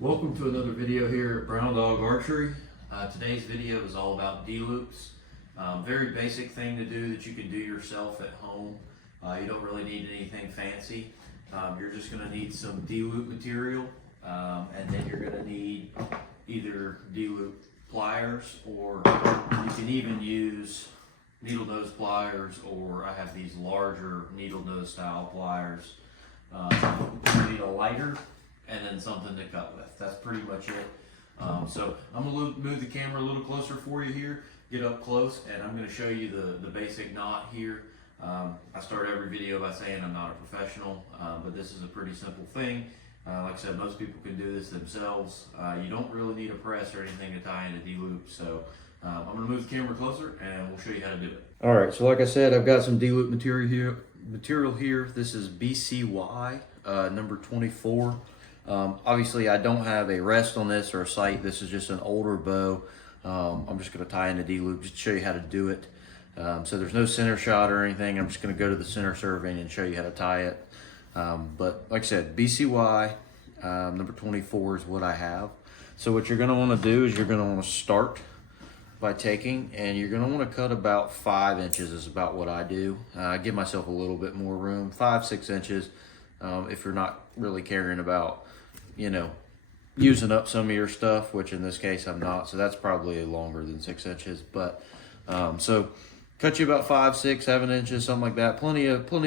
Welcome to another video here at Brown Dog Archery. Today's video is all about D-loops. Very basic thing to do that you can do yourself at home. You don't really need anything fancy. You're just going to need some D-loop material, and then you're going to need either D-loop pliers, or you can even use needle nose pliers, or I have these larger needle nose style pliers. You need a lighter and then something to cut with. That's pretty much it. So I'm gonna move the camera a little closer for you here, get up close, and I'm gonna show you the basic knot here. I start every video by saying I'm not a professional, but this is a pretty simple thing. Like I said, most people can do this themselves. You don't really need a press or anything to tie in a D-loop. So I'm gonna move the camera closer and we'll show you how to do it. All right, so like I said, I've got some D-loop material here. This is BCY number 24. Obviously I don't have a rest on this or a sight. This is just an older bow. I'm just going to tie in a D-loop just to show you how to do it. So there's no center shot or anything. I'm just going to go to the center serving and show you how to tie it. But like I said, BCY number 24 is what I have. So what you're going to want to do is you're going to want to start by taking, and you're going to want to cut about 5 inches is about what I do. I give myself a little bit more room, 5-6 inches, if you're not really caring about, you know, using up some of your stuff, which in this case I'm not, so that's probably longer than 6 inches. But so cut you about 5, 6, 7 inches, something like that. Plenty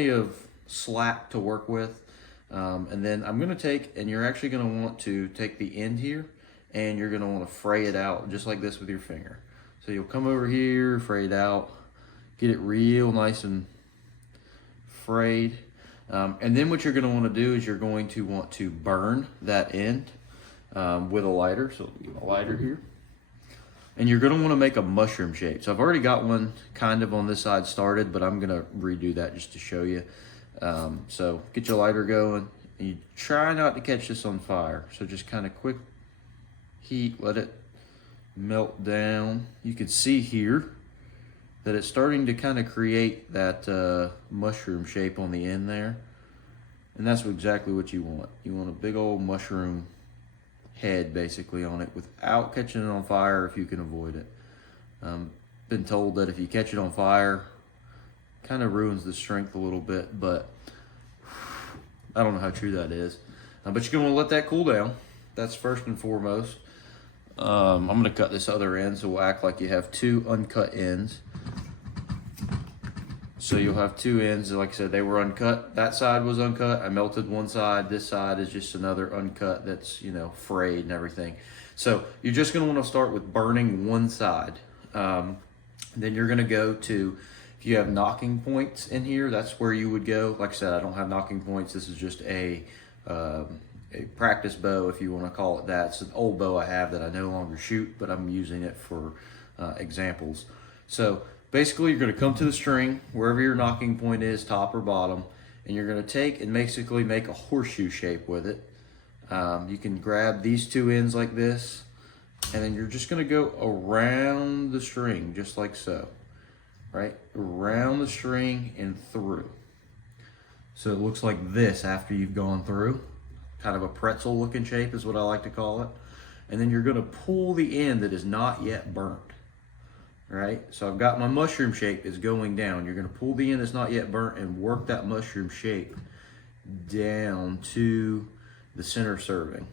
of slack to work with. And then I'm going to take, and you're actually going to want to take the end here, and you're going to want to fray it out just like this with your finger. So you'll come over here, fray it out, get it real nice and frayed. And then what you're going to want to do is you're going to want to burn that end with a lighter. So a lighter here. And you're going to want to make a mushroom shape. So I've already got one kind of on this side started, but I'm going to redo that just to show you. So get your lighter going. And you try not to catch this on fire. So just kind of quick heat, let it melt down. You can see here that it's starting to kind of create that mushroom shape on the end there. And that's exactly what you want. You want a big old mushroom head basically on it without catching it on fire if you can avoid it. Been told that if you catch it on fire, kind of ruins the strength a little bit, but I don't know how true that is. But you're gonna want to let that cool down. That's first and foremost. I'm gonna cut this other end, so we'll act like you have 2 uncut ends. So you'll have 2 ends, like I said, they were uncut. That side was uncut. I melted one side. This side is just another uncut that's, you know, frayed and everything. So you're just gonna wanna start with burning one side. Then you're gonna go to, if you have knocking points in here, that's where you would go. Like I said, I don't have knocking points. This is just a practice bow, if you want to call it that. It's an old bow I have that I no longer shoot, but I'm using it for examples. So basically you're going to come to the string wherever your knocking point is, top or bottom, and you're going to take and basically make a horseshoe shape with it. You can grab these 2 ends like this, and then you're just going to go around the string just like so, right? Around the string and through. So it looks like this after you've gone through. Kind of a pretzel looking shape is what I like to call it. And then you're gonna pull the end that is not yet burnt, right? So I've got my mushroom shape is going down. You're gonna pull the end that's not yet burnt and work that mushroom shape down to the center serving.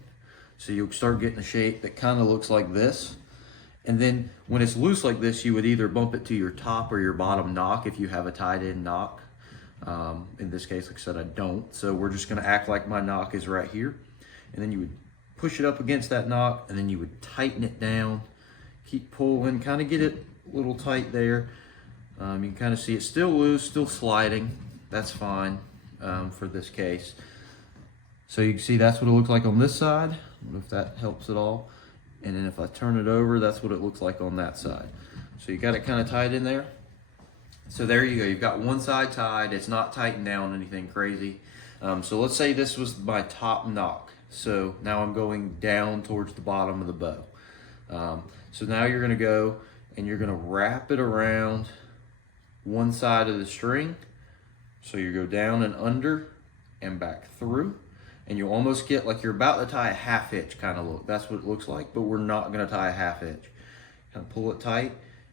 So you'll start getting a shape that kind of looks like this. And then when it's loose like this, you would either bump it to your top or your bottom knock if you have a tied in knock. In this case, like I said, I don't. So we're just gonna act like my knock is right here. And then you would push it up against that knock, and then you would tighten it down, keep pulling, kind of get it a little tight there. You can kind of see it's still loose, still sliding. That's fine for this case. So you can see that's what it looks like on this side. I don't know if that helps at all. And then if I turn it over, that's what it looks like on that side. So you got it kind of tied in there. So there you go, you've got one side tied, it's not tightened down anything crazy. So let's say this was my top knock. So now I'm going down towards the bottom of the bow. So now you're gonna go and you're gonna wrap it around one side of the string. So you go down and under and back through. and you'll almost get like you're about to tie a half hitch kind of look. That's what it looks like, but we're not gonna tie a half hitch. Kind of pull it tight,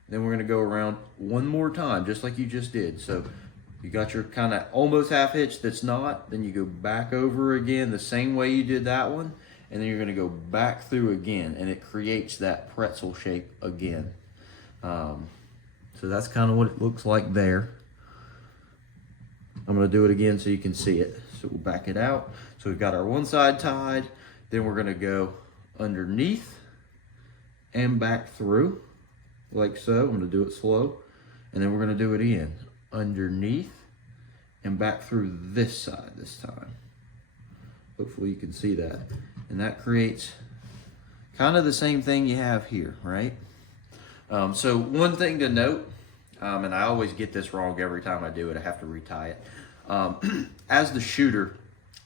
then we're gonna go around one more time, just like you just did. So you got your kind of almost half hitch that's not, then you go back over again the same way you did that one, and then you're gonna go back through again, and it creates that pretzel shape again. So that's kind of what it looks like there. I'm gonna do it again so you can see it. So we'll back it out. So we've got our one side tied, then we're gonna go underneath and back through, like so. I'm gonna do it slow. And then we're gonna do it again. Underneath and back through this side this time. Hopefully you can see that. And that creates kind of the same thing you have here, right? So one thing to note, and I always get this wrong every time I do it, I have to retie it. As the shooter,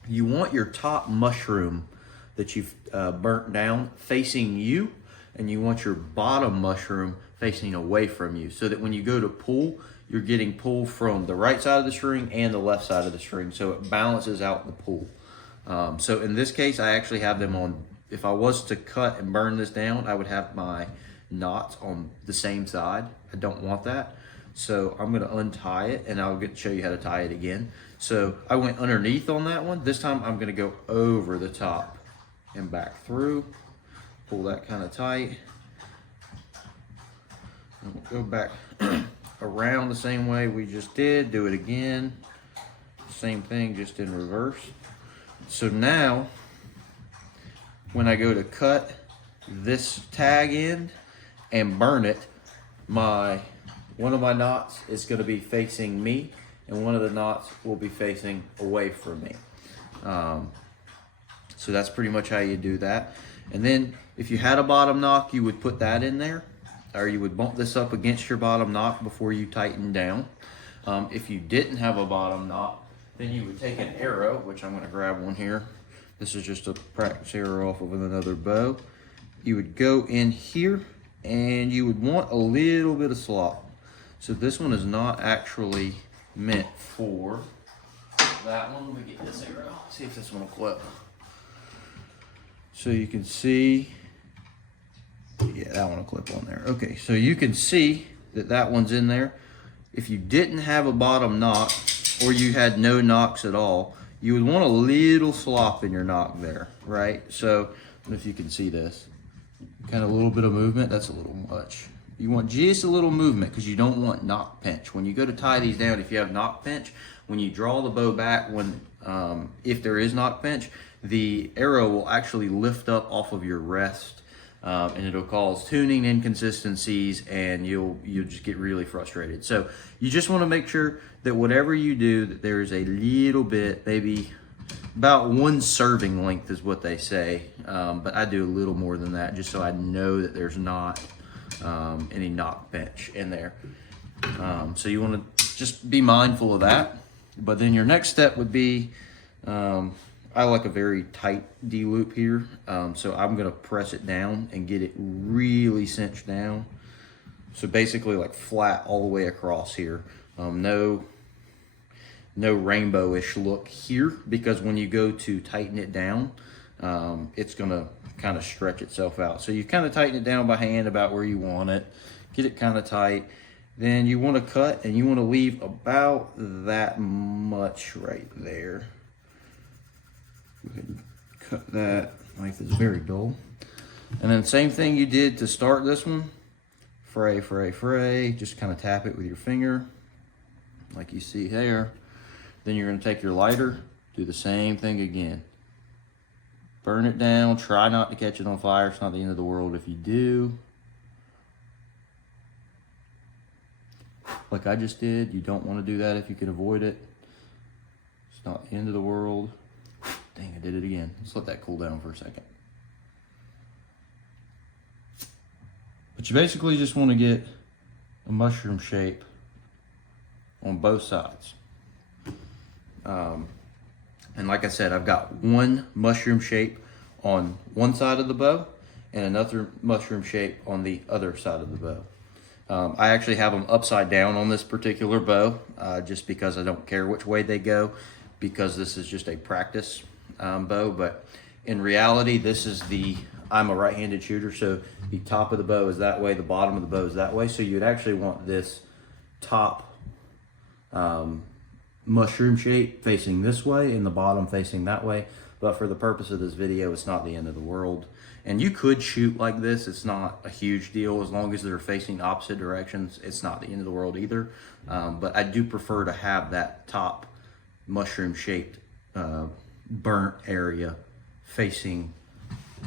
you want your top mushroom that you've burnt down facing you, and you want your bottom mushroom facing away from you, so that when you go to pull, you're getting pull from the right side of the string and the left side of the string, so it balances out the pull. So in this case, I actually have them on, if I was to cut and burn this down, I would have my knots on the same side. I don't want that. So I'm gonna untie it, and I'll get to show you how to tie it again. So I went underneath on that one. This time I'm gonna go over the top and back through. Pull that kind of tight. And we'll go back around the same way we just did. Do it again. Same thing, just in reverse. So now, when I go to cut this tag end and burn it, one of my knots is going to be facing me, and one of the knots will be facing away from me. So that's pretty much how you do that. And then if you had a bottom knock, you would put that in there, or you would bump this up against your bottom knock before you tighten down. If you didn't have a bottom knock, then you would take an arrow, which I'm going to grab one here. This is just a practice arrow off of another bow. You would go in here, and you would want a little bit of slop. So this one is not actually meant for that one. Let me get this arrow. See if this one will clip. So you can see, yeah, that one will clip on there. Okay, so you can see that that one's in there. If you didn't have a bottom knock, or you had no knocks at all, you would want a little slop in your knock there, right? So, I don't know if you can see this. Kind of a little bit of movement, that's a little much. You want just a little movement, because you don't want knock pinch. When you go to tie these down, if you have knock pinch, when you draw the bow back, if there is knock pinch, the arrow will actually lift up off of your rest, and it'll cause tuning inconsistencies, and you'll just get really frustrated. So you just want to make sure that whatever you do, that there is a little bit, maybe about one serving length is what they say, but I do a little more than that, just so I know that there's not any knock pinch in there. So you want to just be mindful of that. But then your next step would be, I like a very tight D-loop here, so I'm gonna press it down and get it really cinched down. So basically like flat all the way across here. No rainbow-ish look here, because when you go to tighten it down, it's gonna kind of stretch itself out. So you kind of tighten it down by hand about where you want it, get it kind of tight. Then you want to cut, and you want to leave about that much right there. Go ahead and cut that. Knife is very dull. And then same thing you did to start this one. Fray, fray, fray. Just kind of tap it with your finger, like you see there. Then you're going to take your lighter, do the same thing again. Burn it down. Try not to catch it on fire. It's not the end of the world if you do. Like I just did. You don't want to do that if you can avoid it. It's not the end of the world. Dang, I did it again. Let's let that cool down for a second. But you basically just want to get a mushroom shape on both sides. And like I said, I've got one mushroom shape on one side of the bow and another mushroom shape on the other side of the bow. I actually have them upside down on this particular bow, just because I don't care which way they go, because this is just a practice. bow, but in reality, this is I'm a right-handed shooter, so the top of the bow is that way, the bottom of the bow is that way. So you'd actually want this top mushroom shape facing this way and the bottom facing that way. But for the purpose of this video, it's not the end of the world. And you could shoot like this. It's not a huge deal as long as they're facing opposite directions. It's not the end of the world either. But I do prefer to have that top mushroom shaped burnt area facing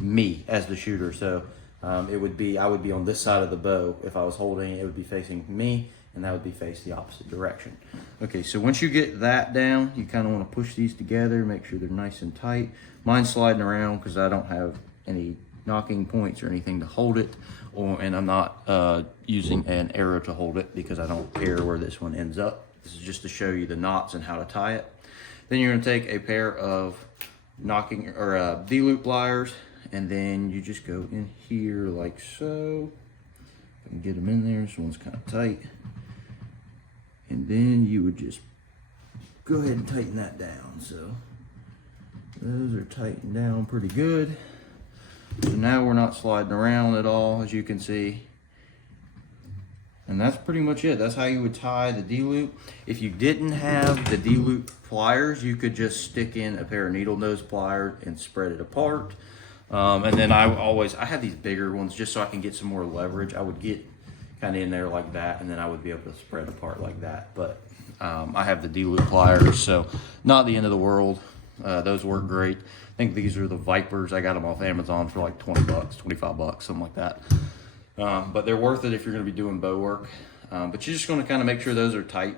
me as the shooter. So I would be on this side of the bow. If I was holding it, it would be facing me, and that would be face the opposite direction. Okay, so once you get that down, you kind of want to push these together, make sure they're nice and tight. Mine's sliding around because I don't have any knocking points or anything to hold it, and I'm not using an arrow to hold it because I don't care where this one ends up. This is just to show you the knots and how to tie it. Then you're going to take a pair of D-loop pliers, and then you just go in here like so. I can get them in there. This one's kind of tight. And then you would just go ahead and tighten that down. So those are tightened down pretty good. So now we're not sliding around at all, as you can see. And that's pretty much it. That's how you would tie the D-loop. If you didn't have the D-loop pliers, you could just stick in a pair of needle nose pliers and spread it apart. And then I have these bigger ones just so I can get some more leverage. I would get kind of in there like that, and then I would be able to spread apart like that. But I have the D-loop pliers, so not the end of the world. Those work great. I think these are the Vipers. I got them off Amazon for like 20 bucks, 25 bucks, something like that. But they're worth it if you're going to be doing bow work. But you're just going to kind of make sure those are tight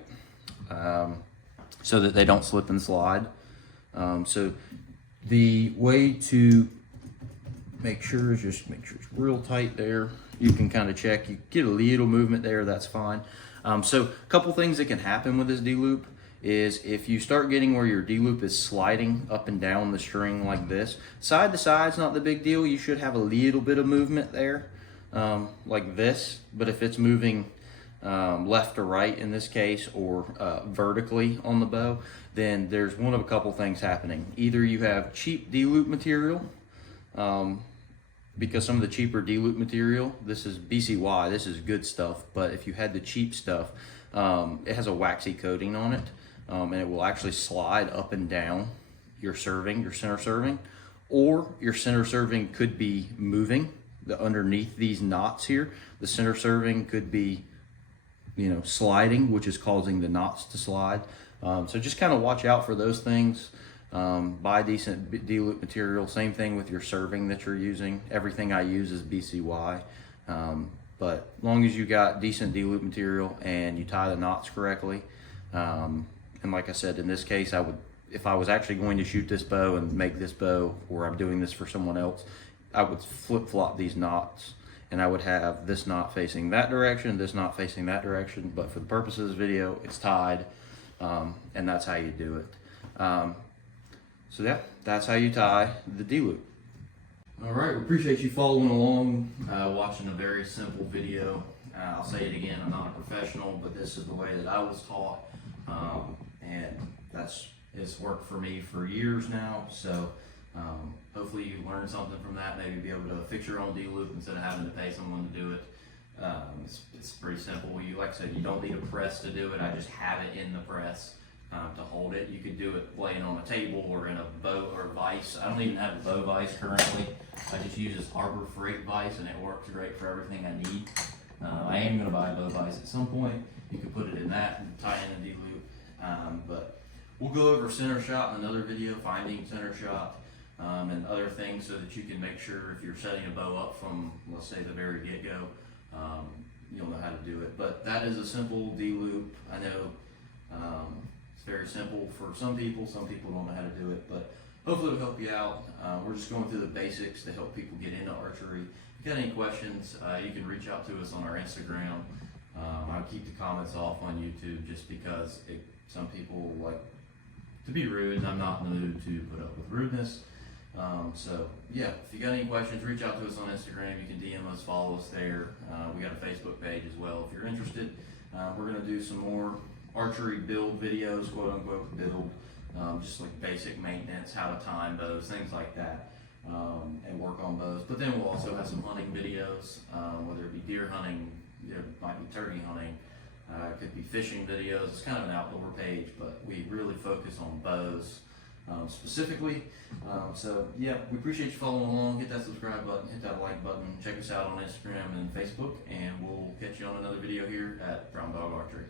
so that they don't slip and slide. So the way to make sure is just make sure it's real tight there. You can kind of check. You get a little movement there, that's fine. So a couple things that can happen with this D-loop is if you start getting where your D-loop is sliding up and down the string like this, side to side's not the big deal. You should have a little bit of movement there. Like this, but if it's moving left to right in this case, or vertically on the bow, then there's one of a couple things happening. Either you have cheap D-loop material, because some of the cheaper D-loop material, this is BCY, this is good stuff, but if you had the cheap stuff, it has a waxy coating on it, and it will actually slide up and down your center serving, or your center serving could be moving. Underneath these knots here, the center serving could be, sliding, which is causing the knots to slide. So just kind of watch out for those things. Buy decent D-loop material. Same thing with your serving that you're using. Everything I use is BCY. But as long as you got decent D-loop material and you tie the knots correctly, and like I said, in this case, if I was actually going to shoot this bow and make this bow, or I'm doing this for someone else, I would flip-flop these knots, and I would have this knot facing that direction, this knot facing that direction, but for the purpose of this video, it's tied, and that's how you do it. So yeah, that's how you tie the D-loop. All right, we appreciate you following along, watching a very simple video. I'll say it again, I'm not a professional, but this is the way that I was taught, and it's worked for me for years now, so hopefully you learned something from that, maybe be able to fix your own D-loop instead of having to pay someone to do it. It's pretty simple. Like I said, you don't need a press to do it. I just have it in the press to hold it. You could do it laying on a table or in a bow or vise. I don't even have a bow vise currently. I just use this Harbor Freight vise, and it works great for everything I need. I am going to buy a bow vise at some point. You can put it in that and tie in a D-loop. But we'll go over center shot in another video, finding center shot. And other things so that you can make sure if you're setting a bow up from, let's say, the very get-go, you'll know how to do it. But that is a simple D-loop. I know it's very simple for some people don't know how to do it, but hopefully it'll help you out. We're just going through the basics to help people get into archery. If you got any questions, you can reach out to us on our Instagram. I'll keep the comments off on YouTube just because some people like to be rude, and I'm not in the mood to put up with rudeness. So yeah, if you got any questions, reach out to us on Instagram. You can DM us, follow us there. We got a Facebook page as well if you're interested. We're going to do some more archery build videos, quote unquote build, just like basic maintenance, how to time bows, things like that, and work on bows. But then we'll also have some hunting videos, whether it be deer hunting, it might be turkey hunting, it could be fishing videos. It's kind of an outdoor page, but we really focus on bows specifically. So yeah, we appreciate you following along. Hit that subscribe button, hit that like button, check us out on Instagram and Facebook, and we'll catch you on another video here at Brown Dog Archery.